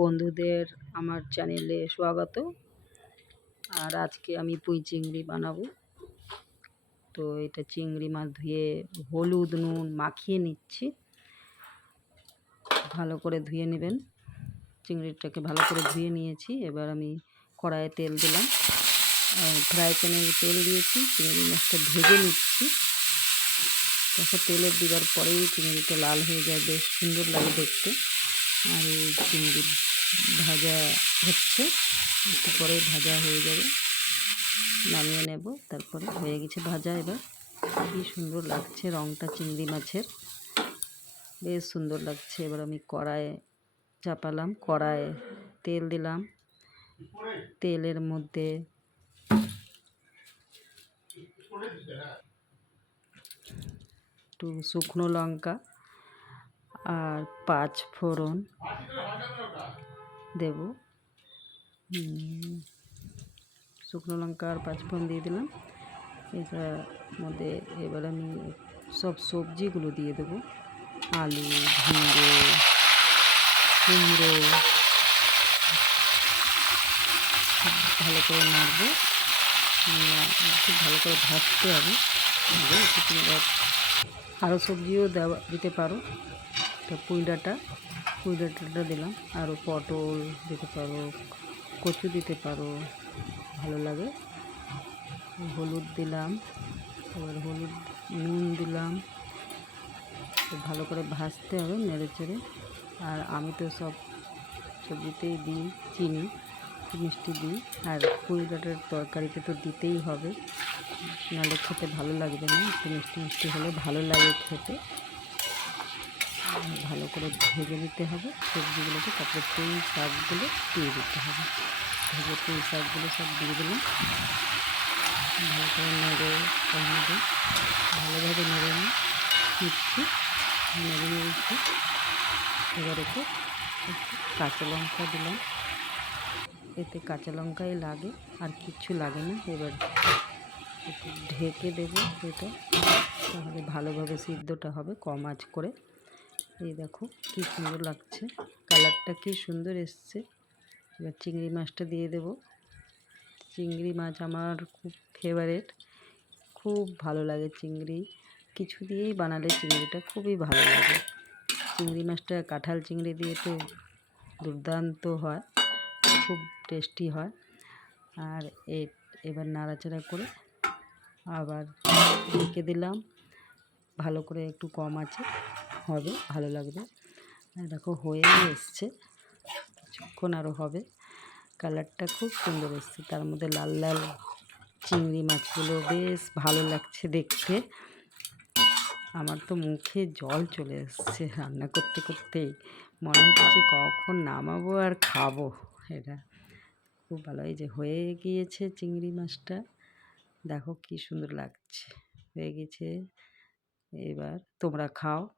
বন্ধুদের আমার চ্যানেলে স্বাগত। আর আজকে আমি পুঁই চিংড়ি বানাবো। তো এটা চিংড়ি মাছ ধুয়ে হলুদ নুন মাখিয়ে নিচ্ছি। ভালো করে ধুয়ে নেবেন। চিংড়িটাকে ভালো করে ধুয়ে নিয়েছি। এবার আমি কড়াইয়ে তেল দিলাম। ফ্রাই প্যানে তেল দিয়েছি। চিংড়ি মাছটা ভেজে নিচ্ছি। তারপর তেলে দেওয়ার পরেই চিংড়িটা লাল হয়ে যায়। বেশ সুন্দর লাগে দেখতে। আর এই চিংড়ি ভাজা হচ্ছে, একটু পরে ভাজা হয়ে যাবে। নামিয়ে নেব, তারপরে হয়ে গেছে ভাজা এবার। কী সুন্দর লাগছে রঙটা চিংড়ি মাছের। বেশ সুন্দর লাগছে, এবার আমি কড়াইয়ে চাপালাম, কড়াইয়ে তেল দিলাম। তেলের মধ্যে একটু শুকনো লঙ্কা আর পাঁচ ফোড়ন। দেব। শুকনো লঙ্কা আর পাঁচ ফোড়ন দিয়ে দিলাম। এটার মধ্যে এবার আমি সব সবজিগুলো দিয়ে দেবো। আলু, ঝিঙে, কুমড়ো, ভালো করে নাড়বো। খুব ভালো করে ভাজতে হবে। আরও সবজিও দেওয়া দিতে পারো। পুঁই ডাঁটা পুঁই ডাঁটাটা দিলাম। আরও পটল দিতে পারো, কচু দিতে পারো, ভালো লাগে। হলুদ দিলাম, এবার হলুদ, নুন দিলাম। ভালো করে ভাজতে হবে নেড়ে চেড়ে আর আমি তো সব সবজিতেই দিই, চিনি, মিষ্টি দিই। আর পুঁই ডাঁটার তরকারিতে তো দিতেই হবে। নাহলে খেতে ভালো লাগবে না, একটু মিষ্টি মিষ্টি হলে ভালো লাগে খেতে। ভালো করে ভেজে নিতে হবে। সবজিগুলোকে তারপরে পুঁই শাকগুলো দিয়ে দিতে হবে। ভেজে পুঁই শাকগুলো সব দিয়ে দিলাম। ভালো করে নেড়ে ওর ভালোভাবে নেড়ে নিচ্ছি নেড়ে নিয়েছি এবার একটু কাঁচা লঙ্কা দিলাম। এতে কাঁচা লঙ্কাই লাগে, আর কিচ্ছু লাগে না। এবার একটু ঢেকে দেবো এটা তাহলে ভালোভাবে সিদ্ধটা হবে কম আঁচ করে। এই দেখো কি সুন্দর লাগছে। কালারটা কি সুন্দর এসছে। এবার চিংড়ি মাছটা দিয়ে দেব। চিংড়ি মাছ আমার খুব ফেভারেট খুব ভালো লাগে চিংড়ি। কিছু দিয়েই বানালে চিংড়িটা খুবই ভালো লাগে। চিংড়ি মাছটা কাঁঠাল চিংড়ি দিয়ে তো দুর্দান্ত হয়, খুব টেস্টি হয়। আর এবার নাড়াচাড়া করে আবার ঢেকে দিলাম। ভালো করে একটু কম আছে। হবে, ভালো লাগবে। দেখো, হয়ে এসছে। কিছুক্ষণ আরও হবে। কালারটা খুব সুন্দর এসছে। তার মধ্যে লাল লাল চিংড়ি মাছগুলো বেশ ভালো লাগছে দেখতে। আমার তো মুখে জল চলে এসছে রান্না করতে করতেই। মনে হচ্ছে কখন নামাবো আর খাব এটা। খুব ভালো। এই যে হয়ে গিয়েছে চিংড়ি মাছটা। দেখো কি সুন্দর লাগছে। হয়ে গেছে। এবার তোমরা খাও।